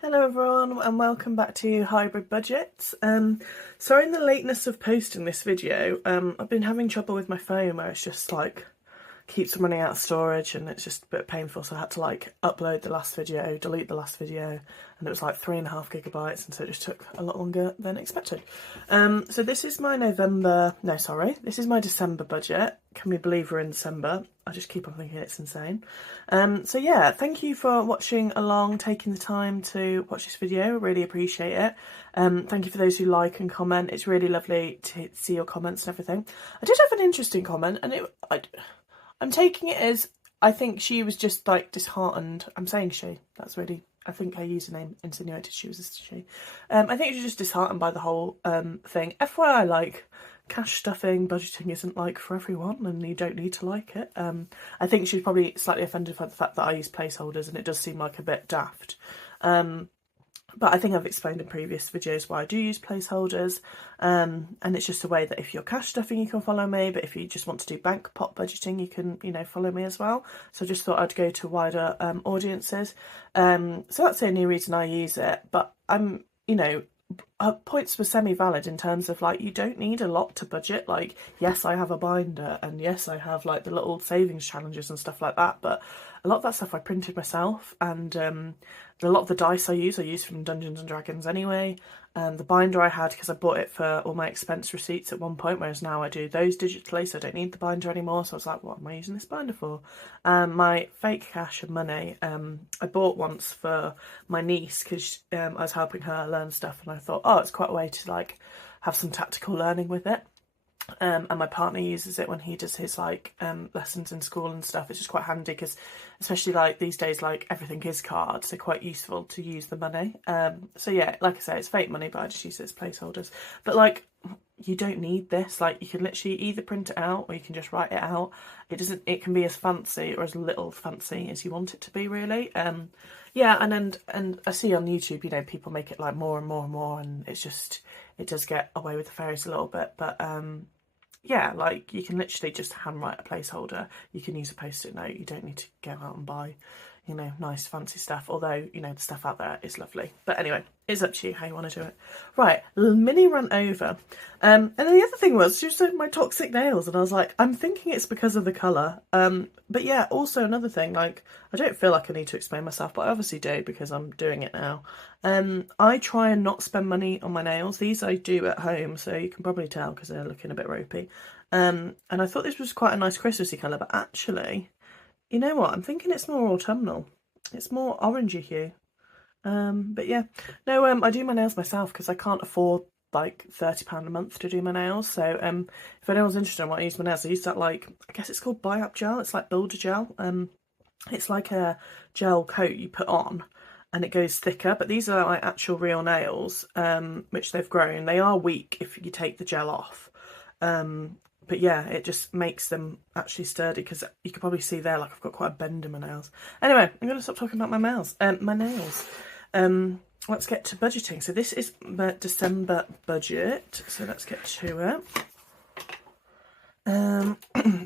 Hello everyone and welcome back to Hybrid Budgets. Sorry in the lateness of posting this video. I've been having trouble with my phone where it's just like keeps running out of storage and it's just a bit painful, so I had to like upload the last video, delete the last video, and it was like 3.5 gigabytes, and so it just took a lot longer than expected. So this is my this is my December budget. Can we believe we're in December? I just keep on thinking it's insane. So yeah, thank you for watching along, taking the time to watch this video. I really appreciate it. Thank you for those who like and comment. It's really lovely to see your comments and everything. I did have an interesting comment, and I'm taking it as, I think she was just like disheartened. I'm saying she. That's really, I think her username insinuated she was a she. I think she was just disheartened by the whole thing. FYI, like, cash stuffing, budgeting isn't like for everyone, and you don't need to like it. I think she's probably slightly offended by the fact that I use placeholders, and it does seem like a bit daft. But I think I've explained in previous videos why I do use placeholders, and it's just a way that if you're cash stuffing you can follow me, but if you just want to do bank pot budgeting you can, you know, follow me as well. So I just thought I'd go to wider audiences. So that's the only reason I use it, but you know, her points were semi-valid in terms of like, you don't need a lot to budget. Like, yes, I have a binder, and yes, I have like the little savings challenges and stuff like that, but a lot of that stuff I printed myself, and a lot of the dice I use from Dungeons and Dragons anyway. The binder I had because I bought it for all my expense receipts at one point, whereas now I do those digitally, so I don't need the binder anymore. So I was like, what am I using this binder for? My fake cash and money, I bought once for my niece because I was helping her learn stuff, and I thought, oh, it's quite a way to like have some tactical learning with it. And my partner uses it when he does his like lessons in school and stuff. It's just quite handy because, especially like these days, like everything is cards, so quite useful to use the money. So yeah, like I say, it's fake money, but I just use it as placeholders. But like, you don't need this. Like, you can literally either print it out or you can just write it out. It can be as fancy or as little fancy as you want it to be, really. Yeah, and I see on YouTube, you know, people make it like more and more and more, and it's just, it does get away with the fairies a little bit, but yeah, like, you can literally just handwrite a placeholder. You can use a post-it note. You don't need to go out and buy, you know, nice fancy stuff, although, you know, the stuff out there is lovely. But anyway, it's up to you how you want to do it. Right, mini rant over. And then the other thing was, she said my toxic nails, and I was like, I'm thinking it's because of the colour. But yeah, also another thing, like, I don't feel like I need to explain myself, but I obviously do because I'm doing it now. I try and not spend money on my nails. These I do at home, so you can probably tell because they're looking a bit ropey. And I thought this was quite a nice Christmassy colour, but actually, you know what? I'm thinking it's more autumnal. It's more orangey hue. But yeah, no, I do my nails myself because I can't afford like £30 a month to do my nails. So if anyone's interested in what I use my nails, I use that, like, I guess it's called Biap gel. It's like builder gel. It's like a gel coat you put on and it goes thicker, but these are like actual real nails, which they've grown. They are weak if you take the gel off. But yeah, it just makes them actually sturdy, because you can probably see there, like, I've got quite a bend in my nails. Anyway, I'm going to stop talking about my nails. Let's get to budgeting. So this is my December budget. So let's get to it.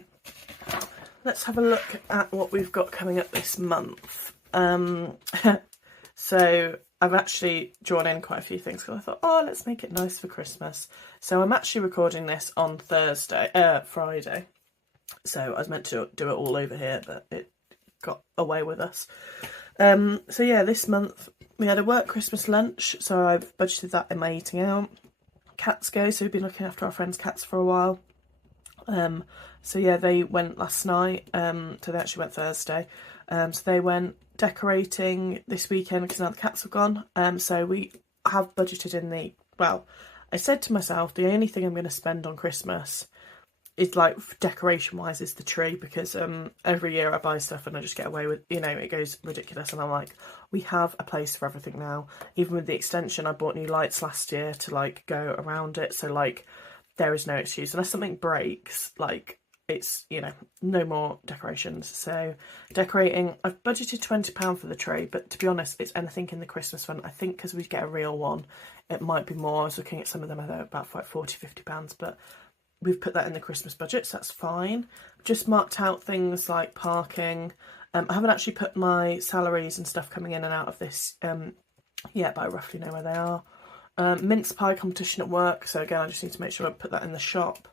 Let's have a look at what we've got coming up this month. So I've actually drawn in quite a few things because I thought, oh, let's make it nice for Christmas. So I'm actually recording this on Friday. So I was meant to do it all over here, but it got away with us. So yeah, this month we had a work Christmas lunch, so I've budgeted that in my eating out. Cats go, so we've been looking after our friends' cats for a while. So yeah, they went last night, so they actually went Thursday. So they went decorating this weekend because now the cats have gone. So we have budgeted in well, I said to myself, the only thing I'm going to spend on Christmas is, like, decoration wise, is the tree, because every year I buy stuff and I just get away with, you know, it goes ridiculous, and I'm like, we have a place for everything now. Even with the extension, I bought new lights last year to, like, go around it, so, like, there is no excuse unless something breaks, like, it's, you know, no more decorations. So decorating, I've budgeted £20 for the tree, but to be honest, it's anything in the Christmas fund. I think because we get a real one, it might be more. I was looking at some of them, I know about like £40–50, but we've put that in the Christmas budget, so that's fine. Just marked out things like parking, I haven't actually put my salaries and stuff coming in and out of this yet, but I roughly know where they are. Mince pie competition at work, so again I just need to make sure I put that in the shop.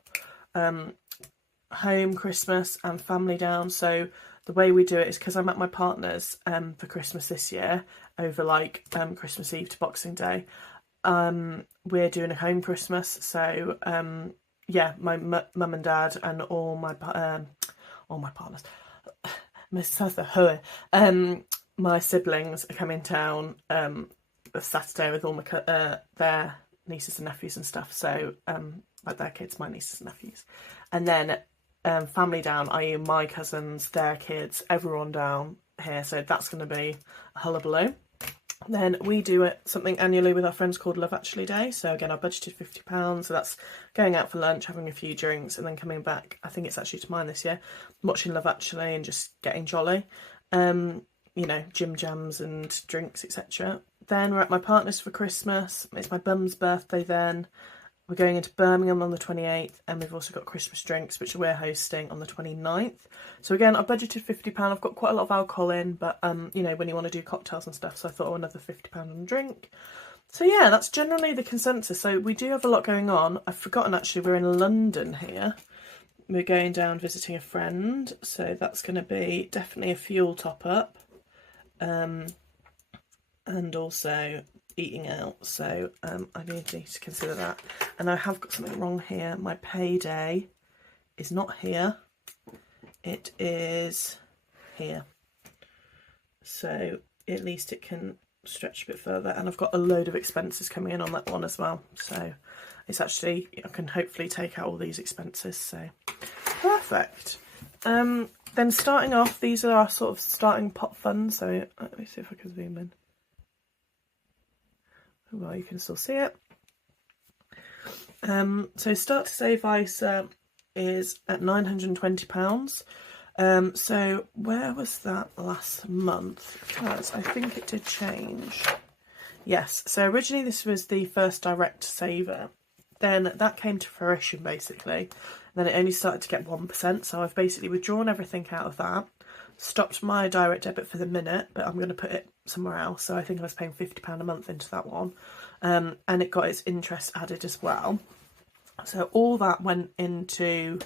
Home, Christmas and family down. So the way we do it is because I'm at my partner's for Christmas this year, over like Christmas Eve to Boxing Day. We're doing a home Christmas, so yeah, my mum and dad and all my partners, my siblings are coming down this Saturday with all my their nieces and nephews and stuff. So like their kids, my nieces and nephews, and then family down, i.e. my cousins, their kids, everyone down here. So that's going to be a hullabaloo. Then we do something annually with our friends called Love Actually Day. So again, I budgeted £50, so that's going out for lunch, having a few drinks, and then coming back. I think it's actually to mine this year, watching Love Actually and just getting jolly. You know, gym jams and drinks, etc. Then we're at my partner's for Christmas. It's my bum's birthday then. We're going into Birmingham on the 28th, and we've also got Christmas drinks, which we're hosting on the 29th. So again, I budgeted £50. I've got quite a lot of alcohol in, but you know, when you want to do cocktails and stuff, so I thought, oh, another £50 on a drink. So yeah, that's generally the consensus. So we do have a lot going on. I've forgotten actually, we're in London here. We're going down visiting a friend, so that's going to be definitely a fuel top up, and also eating out, so I need to consider that. And I have got something wrong here. My payday is not here, it is here, so at least it can stretch a bit further. And I've got a load of expenses coming in on that one as well, so it's actually, I can hopefully take out all these expenses, so perfect. Then starting off, these are our sort of starting pot funds, so let me see if I can zoom in. Well, you can still see it. So Start to Save ISA is at £920. So where was that last month? Because I think it did change. Yes, so originally this was the first direct saver. Then that came to fruition basically. Then it only started to get 1%. So I've basically withdrawn everything out of that. Stopped my direct debit for the minute, but I'm going to put it somewhere else. So I think I was paying £50 a month into that one, and it got its interest added as well. So all that went into,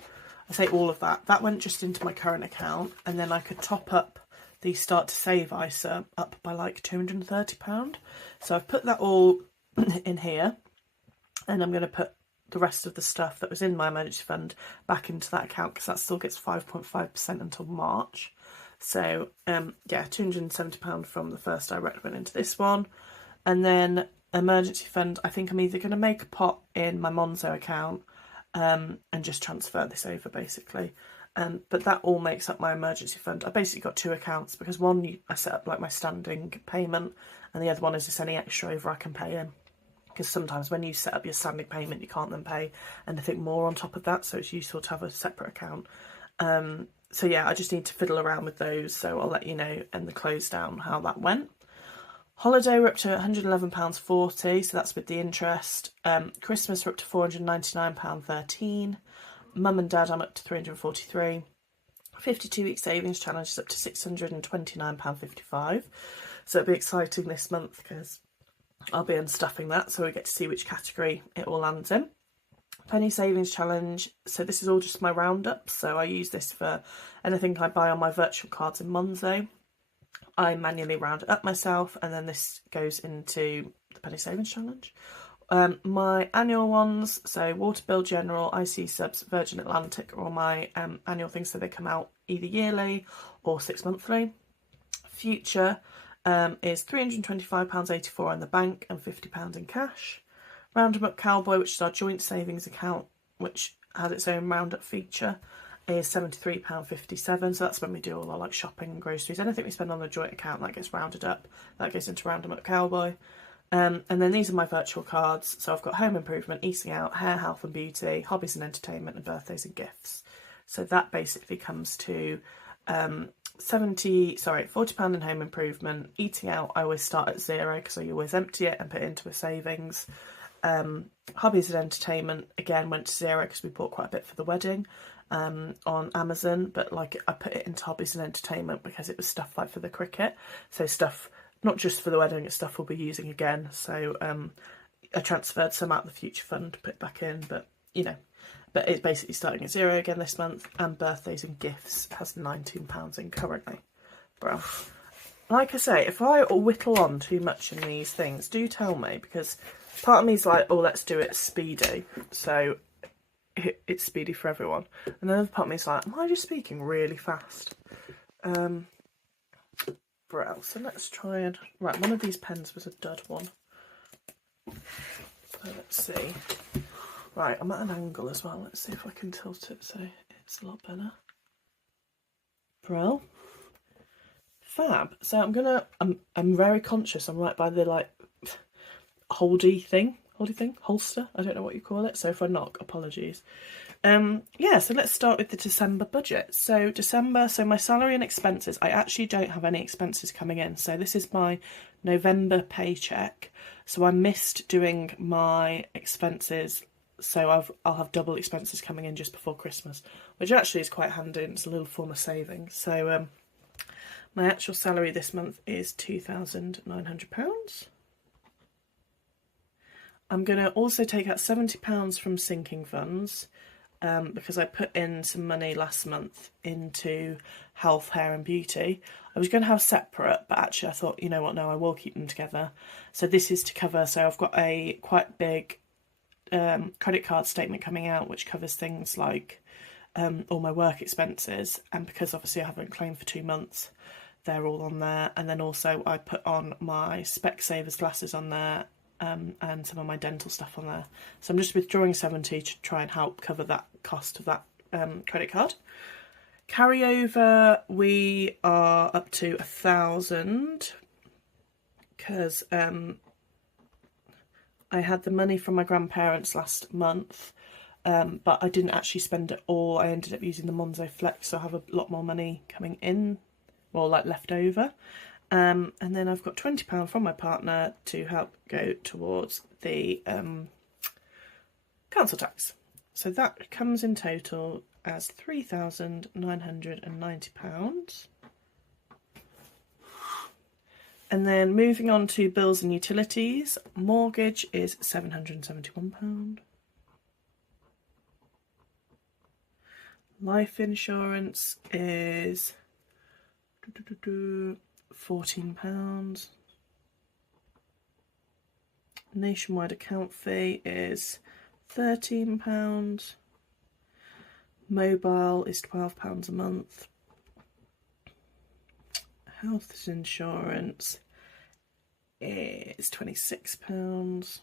I say all of that went just into my current account, and then I could top up the Start to Save ISA up by like £230. So I've put that all in here, and I'm going to put the rest of the stuff that was in my emergency fund back into that account, because that still gets 5.5% until March. So yeah, £270 from the first direct went into this one, and then emergency fund, I think I'm either going to make a pot in my Monzo account and just transfer this over basically, but that all makes up my emergency fund. I basically got two accounts, because one I set up like my standing payment, and the other one is just any extra over I can pay in, because sometimes when you set up your standing payment you can't then pay anything more on top of that, so it's useful to have a separate account. So yeah, I just need to fiddle around with those, so I'll let you know in the close down how that went. Holiday we're up to £111.40, so that's with the interest. Christmas we're up to £499.13. Mum and Dad I'm up to £343. 52-week savings challenge is up to £629.55. So it'll be exciting this month, because I'll be unstuffing that, so we get to see which category it all lands in. Penny savings challenge, so this is all just my roundup, so I use this for anything I buy on my virtual cards in Monzo. I manually round it up myself, and then this goes into the penny savings challenge. My annual ones, so Waterbill General, IC Subs, Virgin Atlantic are all my annual things, so they come out either yearly or 6 monthly. Future is £325.84 in the bank and £50 in cash. Roundup Cowboy, which is our joint savings account, which has its own roundup feature, is £73.57. So that's when we do all our like shopping and groceries. Anything we spend on the joint account that gets rounded up, that goes into Roundup Cowboy. And then these are my virtual cards. So I've got home improvement, eating out, hair, health and beauty, hobbies and entertainment, and birthdays and gifts. So that basically comes to £40 in home improvement. Eating out, I always start at zero, because I always empty it and put it into a savings. Hobbies and entertainment, again, went to zero because we bought quite a bit for the wedding. on Amazon, but like I put it into hobbies and entertainment because it was stuff like for the cricket, so stuff not just for the wedding, it's stuff we'll be using again. So I transferred some out of the future fund to put back in, but you know, but it's basically starting at zero again this month. And birthdays and gifts has £19 in currently. Bro, like I say, if I whittle on too much in these things, do tell me, because part of me is like, oh, let's do it speedy, so it's speedy for everyone. And the other part of me is like, am I just speaking really fast? Bro, so let's try and... Right, one of these pens was a dud one. So let's see. Right, I'm at an angle as well. Let's see if I can tilt it so it's a lot better. Bro. Fab. So I'm very conscious. I'm right by the like holdy thing, holster. I don't know what you call it. So if I knock, apologies. Yeah. So let's start with the December budget. So December. So my salary and expenses. I actually don't have any expenses coming in. So this is my November paycheck. So I missed doing my expenses. So I'll have double expenses coming in just before Christmas, which actually is quite handy. It's a little form of saving. So my actual salary this month is £2,900. I'm going to also take out £70 from sinking funds because I put in some money last month into health, hair and beauty. I was going to have separate, but actually I thought, you know what, no, I will keep them together. So this is to cover, so I've got a quite big credit card statement coming out which covers things like all my work expenses, and because obviously I haven't claimed for 2 months, they're all on there. And then also I put on my Specsavers glasses on there, and some of my dental stuff on there. So I'm just withdrawing 70 to try and help cover that cost of that credit card. Carryover, we are up to 1,000 because I had the money from my grandparents last month, but I didn't actually spend it all. I ended up using the Monzo Flex, so I have a lot more money coming in, or like left over. And then I've got £20 from my partner to help go towards the council tax. So that comes in total as £3,990. And then moving on to bills and utilities, mortgage is £771. Life insurance is £14. Nationwide account fee is £13. Mobile is £12 a month. Health insurance is £26.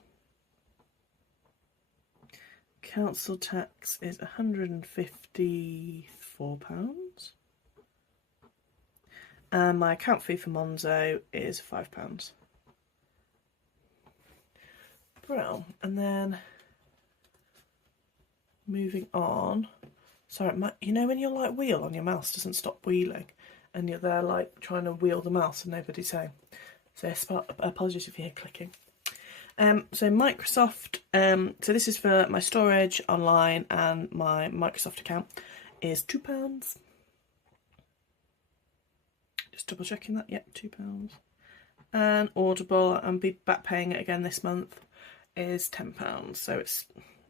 Council tax is £154. And my account fee for Monzo is £5. Well, and then moving on. Sorry, you know when you're like wheel on your mouse doesn't stop wheeling, and you're there like trying to wheel the mouse and nobody's home. So apologies if you hear clicking. So Microsoft, so this is for my storage online, and my Microsoft account is £2. Just double checking that, yep, £2. And Audible, I'll be back paying it again this month, is £10. So it's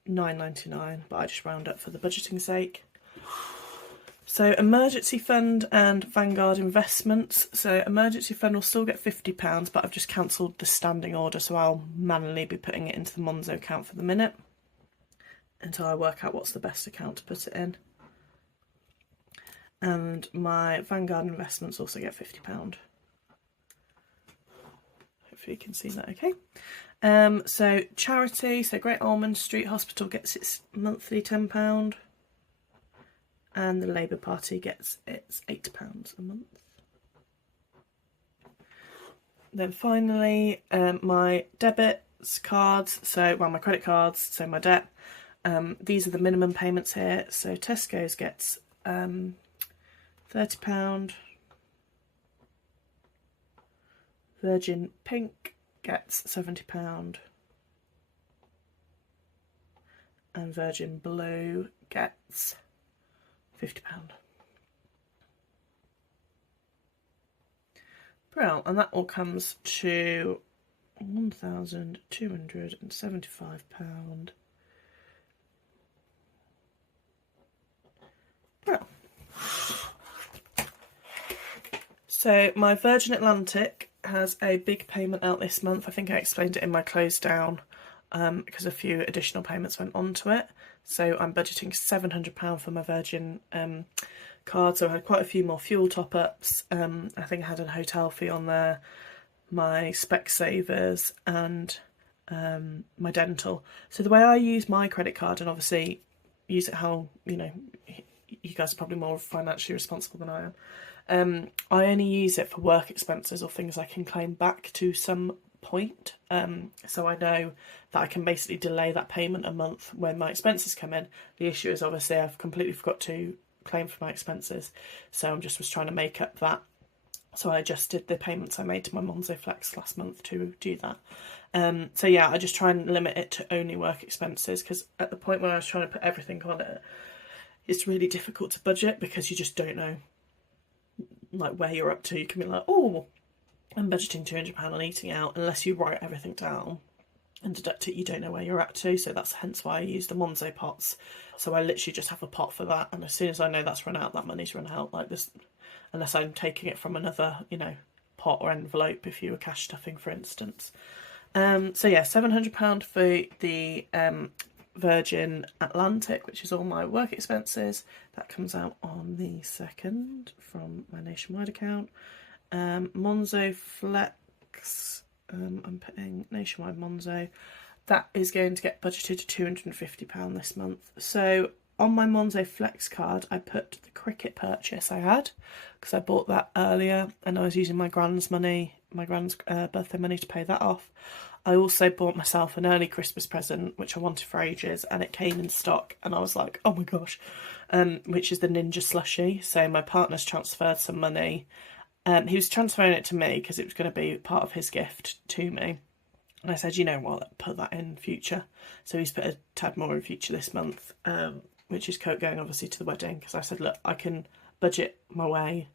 £9.99, but I just round up for the budgeting sake. So emergency fund and Vanguard investments. So emergency fund will still get £50, but I've just cancelled the standing order, so I'll manually be putting it into the Monzo account for the minute until I work out what's the best account to put it in. And my Vanguard investments also get £50. Hopefully you can see that okay. So charity, so Great Ormond Street Hospital gets its monthly £10. And the Labour Party gets its £8 a month. Then finally, my debits cards, my credit cards, so my debt. These are the minimum payments here. So Tesco's gets £30. Virgin Pink gets £70. And Virgin Blue gets £50. Well, and that all comes to £1,275. Well, so my Virgin Atlantic has a big payment out this month. I think I explained it in my close down because a few additional payments went onto it. So I'm budgeting £700 for my Virgin card. So I had quite a few more fuel top-ups. I think I had a hotel fee on there, my Specsavers and my dental. So the way I use my credit card, and obviously use it how, you guys are probably more financially responsible than I am. I only use it for work expenses or things I can claim back to some point. So I know that I can basically delay that payment a month when my expenses come in. The issue is obviously I've completely forgot to claim for my expenses, so I'm just was trying to make up that. So I adjusted the payments I made to my Monzo Flex last month to do that. So yeah, I just try and limit it to only work expenses, because at the point when I was trying to put everything on it, it's really difficult to budget because you just don't know like where you're up to. You can be like, oh, I'm budgeting £200 on eating out, unless you write everything down and deduct it, you don't know where you're at to. So that's hence why I use the Monzo pots. So I literally just have a pot for that, and as soon as I know that's run out, that money's run out. Like this, unless I'm taking it from another, pot or envelope, if you were cash stuffing, for instance. So yeah, £700 for the Virgin Atlantic, which is all my work expenses. That comes out on the 2nd from my Nationwide account. Monzo Flex, I'm putting Nationwide Monzo. That is going to get budgeted to £250 this month. So on my Monzo Flex card, I put the cricket purchase I had, because I bought that earlier and I was using my grand's money, my grand's birthday money, to pay that off. I also bought myself an early Christmas present, which I wanted for ages, and it came in stock, and I was like, oh my gosh, which is the Ninja Slushie. So my partner's transferred some money. He was transferring it to me because it was going to be part of his gift to me. And I said, you know what, put that in future. So he's put a tad more in future this month, which is going obviously to the wedding, because I said, look, I can budget my way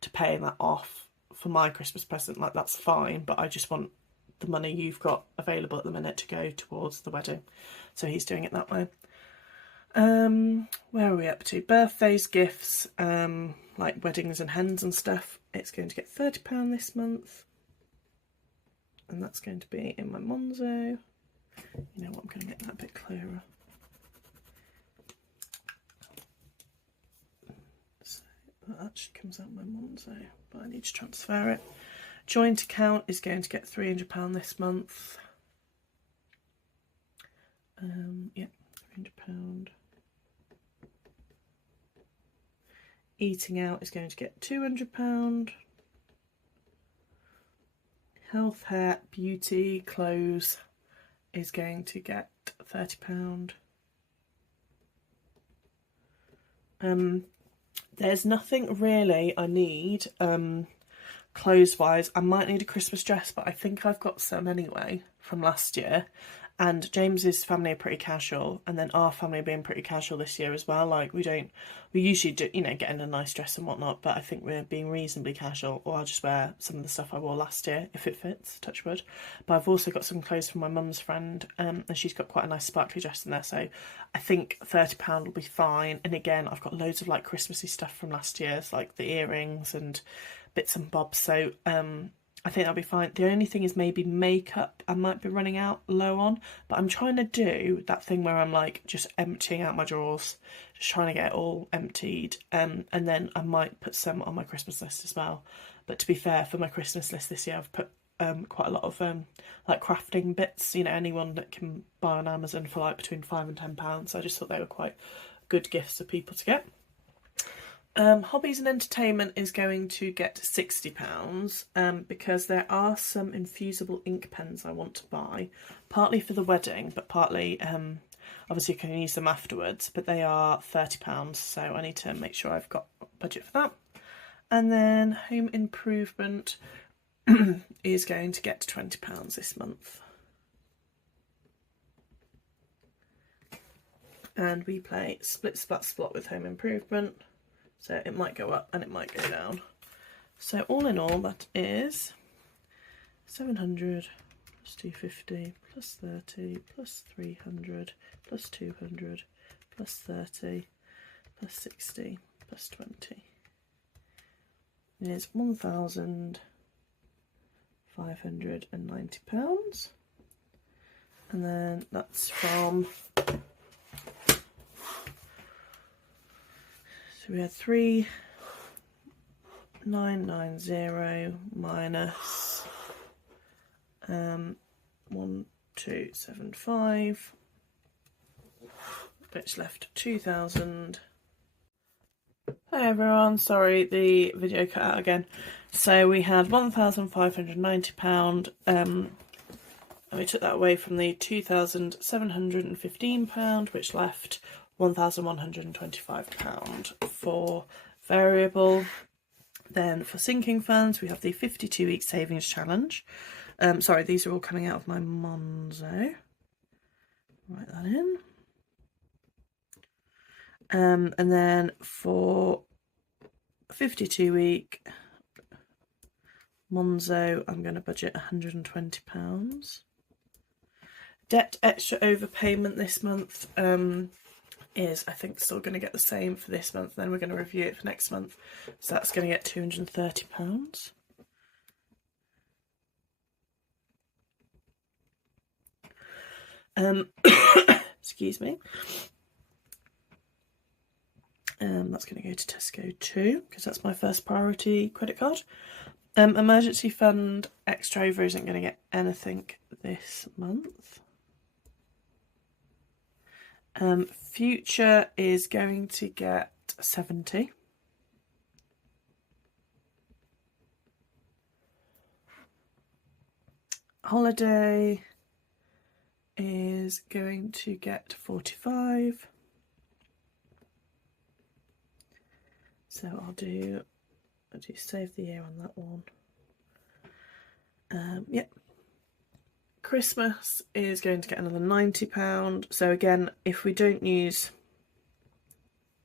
to paying that off for my Christmas present. Like, that's fine, but I just want the money you've got available at the minute to go towards the wedding. So he's doing it that way. Where are we up to? Birthdays, gifts, like weddings and hens and stuff. It's going to get £30 this month. And that's going to be in my Monzo. You know what, I'm going to get that a bit clearer. So that actually comes out my Monzo, but I need to transfer it. Joint account is going to get £300 this month. Yeah, £300. Eating out is going to get £200. Health, hair, beauty, clothes is going to get £30. There's nothing really I need clothes wise. I might need a Christmas dress, but I think I've got some anyway from last year. And James's family are pretty casual, and then our family are being pretty casual this year as well. Like, we usually do, get in a nice dress and whatnot, but I think we're being reasonably casual, or I'll just wear some of the stuff I wore last year, if it fits, touch wood. But I've also got some clothes from my mum's friend, and she's got quite a nice sparkly dress in there, so I think £30 will be fine. And again, I've got loads of like Christmassy stuff from last year, like the earrings and bits and bobs, so I think that'll be fine. The only thing is maybe makeup I might be running out low on, but I'm trying to do that thing where I'm like just emptying out my drawers, just trying to get it all emptied, and then I might put some on my Christmas list as well. But to be fair, for my Christmas list this year, I've put quite a lot of like crafting bits, anyone that can buy on Amazon for like between £5 and £10. So I just thought they were quite good gifts for people to get. Hobbies and entertainment is going to get £60 because there are some infusible ink pens I want to buy, partly for the wedding, but partly obviously you can use them afterwards, but they are £30, so I need to make sure I've got budget for that. And then home improvement is going to get £20 this month. and we play Split Splat Splot with Home Improvement, so it might go up and it might go down. So all in all, that is 700 plus 250 plus 30 plus 300 plus 200 plus 30 plus 60 plus 20 is £1,590, and then that's from, so we had 3,990 minus 1,275, which left 2,000. Hi everyone, sorry the video cut out again. So we had £1,590, and we took that away from the £2,715, which left £1,125 for variable. Then for sinking funds, we have the 52-week savings challenge. Sorry, these are all coming out of my Monzo. Write that in. And then for 52-week Monzo, I'm going to budget £120. Debt extra overpayment this month is, I think, still going to get the same for this month. Then we're going to review it for next month. So that's going to get £230. Excuse me. That's going to go to Tesco too, because that's my first priority credit card. Emergency fund extra over isn't going to get anything this month. Future is going to get 70. Holiday is going to get 45. So I'll do save the year on that one. Yep. Christmas is going to get another £90. So again, if we don't use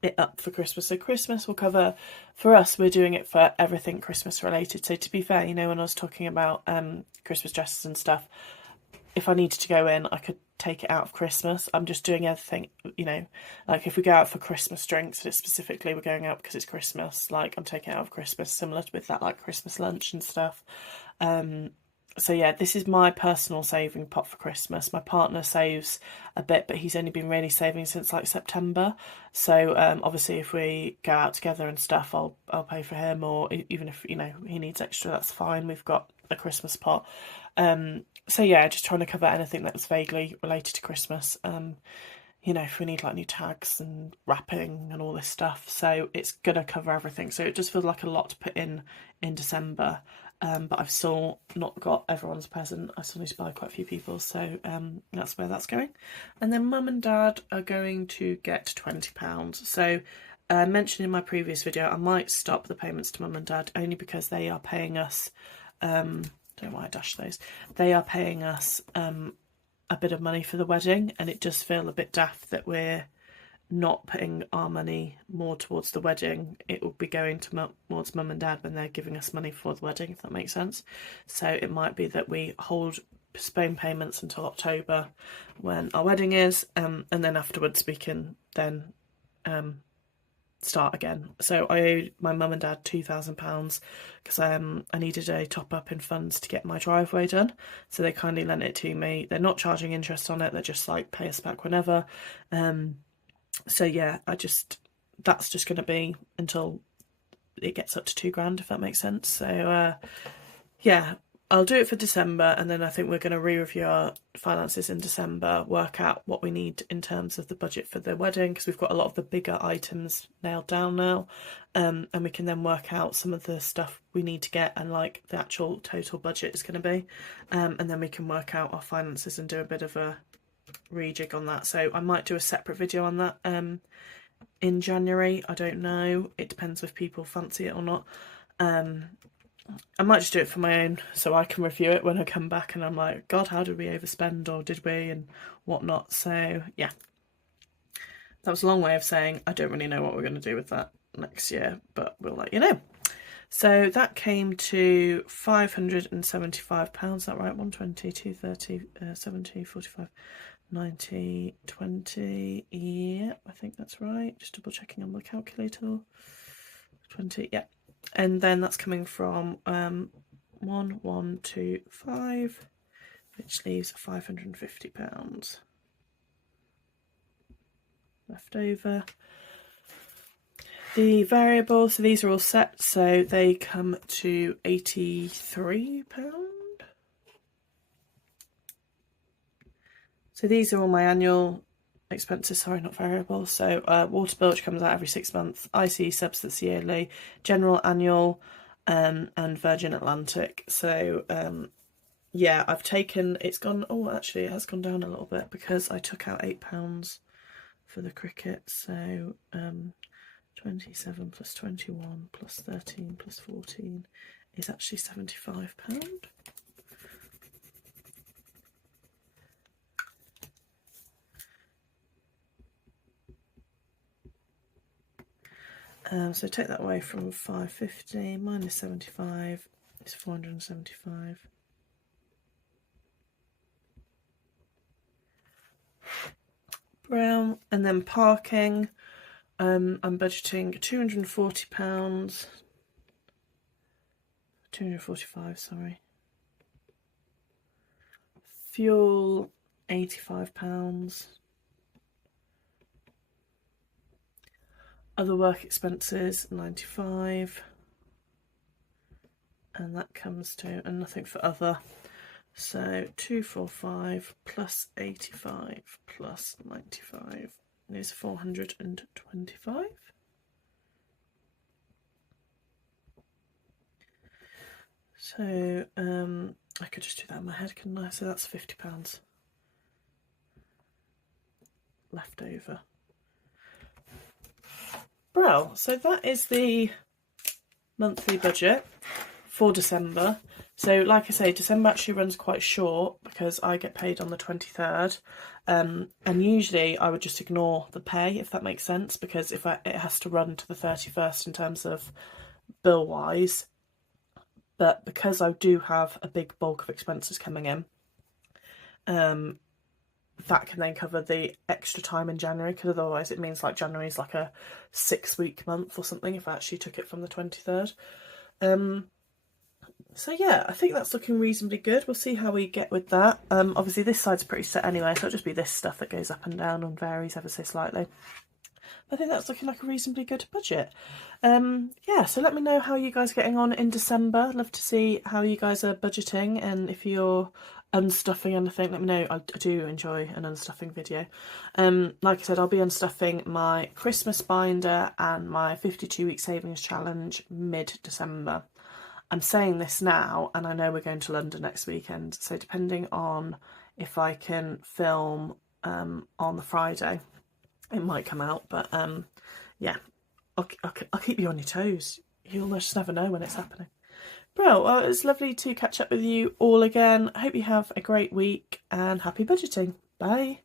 it up for Christmas, so Christmas will cover, for us, we're doing it for everything Christmas related. So to be fair, you know, when I was talking about Christmas dresses and stuff, if I needed to go in, I could take it out of Christmas. I'm just doing everything, you know, like if we go out for Christmas drinks, and it's specifically we're going out because it's Christmas, like I'm taking it out of Christmas, similar with that like Christmas lunch and stuff. So yeah, this is my personal saving pot for Christmas. My partner saves a bit, but he's only been really saving since like September. So obviously if we go out together and stuff, I'll pay for him, or even if, you know, he needs extra, that's fine. We've got a Christmas pot. So yeah, just trying to cover anything that's vaguely related to Christmas. You know, if we need like new tags and wrapping and all this stuff, so it's gonna cover everything. So it just feels like a lot to put in December. But I've still not got everyone's present. I still need to buy quite a few people, so that's where that's going. And then Mum and Dad are going to get £20. So I mentioned in my previous video, I might stop the payments to Mum and Dad only because they are paying us, don't know why I dashed those, they are paying us a bit of money for the wedding, and it does feel a bit daft that we're not putting our money more towards the wedding. It will be going towards Mum and Dad when they're giving us money for the wedding, if that makes sense. So it might be that we postpone payments until October when our wedding is, and then afterwards we can then start again. So I owed my mum and dad £2,000 because I needed a top up in funds to get my driveway done, so they kindly lent it to me. They're not charging interest on it, they're just like, pay us back whenever. So yeah, that's just going to be until it gets up to £2,000, if that makes sense. So yeah, I'll do it for December, and then I think we're going to re-review our finances in December, work out what we need in terms of the budget for the wedding, because we've got a lot of the bigger items nailed down now, and we can then work out some of the stuff we need to get and like the actual total budget is going to be, and then we can work out our finances and do a bit of a rejig on that. So I might do a separate video on that in January. I don't know, it depends if people fancy it or not. I might just do it for my own, so I can review it when I come back and I'm like, God, how did we overspend, or did we, and whatnot. So yeah, That was a long way of saying I don't really know what we're going to do with that next year, but we'll let you know. So that came to £575, is that right? 120, 230, 70, 45, 90, 20, yeah, I think that's right. Just double checking on the calculator. 20, yeah. And then that's coming from 1125, which leaves £550 left over. The variable, so these are all set, so they come to £83. So these are all my annual expenses, sorry, not variable. So water bill, which comes out every 6 months, IC subs that's yearly, general annual, and Virgin Atlantic. So yeah, I've taken, it's gone, oh actually it has gone down a little bit because I took out £8 for the cricket. So 27 plus 21 plus 13 plus 14 is actually £75. So take that away from 550 minus 75 is 475. Brown, and then parking. I'm budgeting £240, 245, sorry. Fuel, £85. Other work expenses, 95. And that comes to, and nothing for other. So 245 plus 85 plus 95 is 425. So I could just do that in my head, couldn't I? So that's £50 left over. Well, so that is the monthly budget for December. So like I say, December actually runs quite short because I get paid on the 23rd, and usually I would just ignore the pay, if that makes sense, because it has to run to the 31st in terms of bill wise. But because I do have a big bulk of expenses coming in, that can then cover the extra time in January, because otherwise it means like January is like a 6-week month or something if I actually took it from the 23rd. So yeah, I think that's looking reasonably good. We'll see how we get with that. Obviously this side's pretty set anyway, so it'll just be this stuff that goes up and down and varies ever so slightly. I think that's looking like a reasonably good budget. Yeah, so let me know how you guys are getting on in December. I'd love to see how you guys are budgeting, and if you're unstuffing anything, let me know. I do enjoy an unstuffing video. Like I said, I'll be unstuffing my Christmas binder and my 52-week savings challenge mid-December. I'm saying this now, and I know we're going to London next weekend, so depending on if I can film on the Friday, it might come out, but yeah, I'll keep you on your toes. You'll just never know when it's happening. Bro, well, it's lovely to catch up with you all again. I hope you have a great week and happy budgeting. Bye.